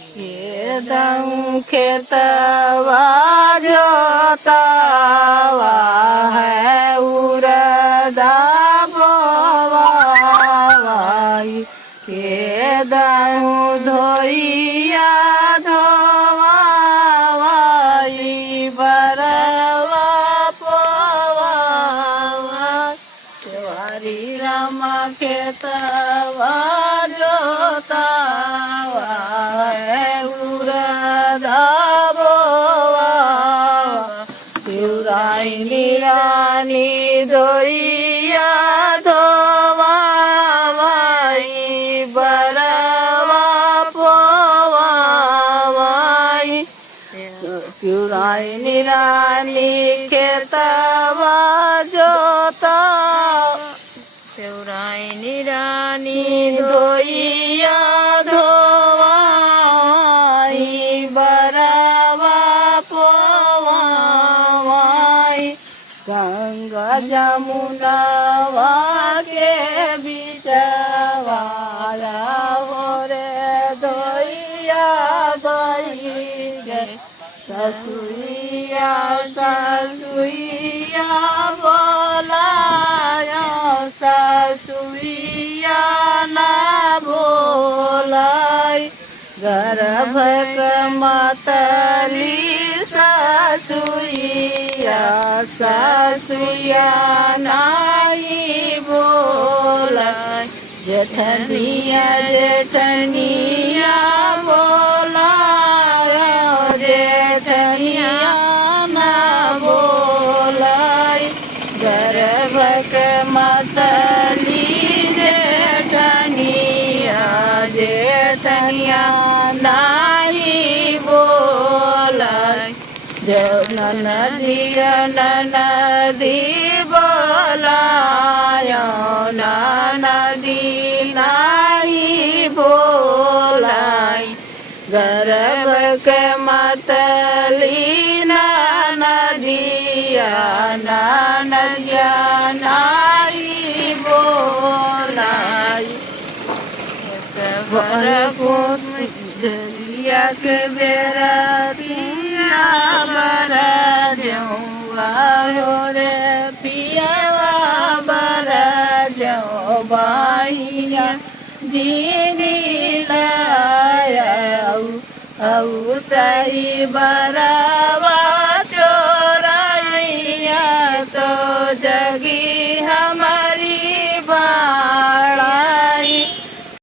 खेदं खेतवा जोतावा है उरदा बोवाई खेदं धोइया धोवाई बरवा पोवावा तेवारी रामा खेतवा जोतावा निरानी धोइया धोवाई बरवा पोवाई क्यूराई निरानी खेतवा जोता क्यूराई निरानी धोइया धोवाई बरवा गंगा जमुना के बिचवाया हो रे धोइया धोई गे ससुइया ससुइया बोलाया ससुइया ना बोलाई गर्भ मतली ससुइया ससुइया नाई बोला जेठनिया जेठनिया बोला जेठनिया ना बोलाई गर्भक मतली जेठनिया जेठनिया नाई बोलाई ननदी ननदी बोलाया ननदी नाई बोलाई गर्भ के मतली ननदिया ननदिया नाई बोलाई दरिया के बेरा बरा जवा हो रे पियावा बरा जो बाहिया दीनी लाया औ तई बरा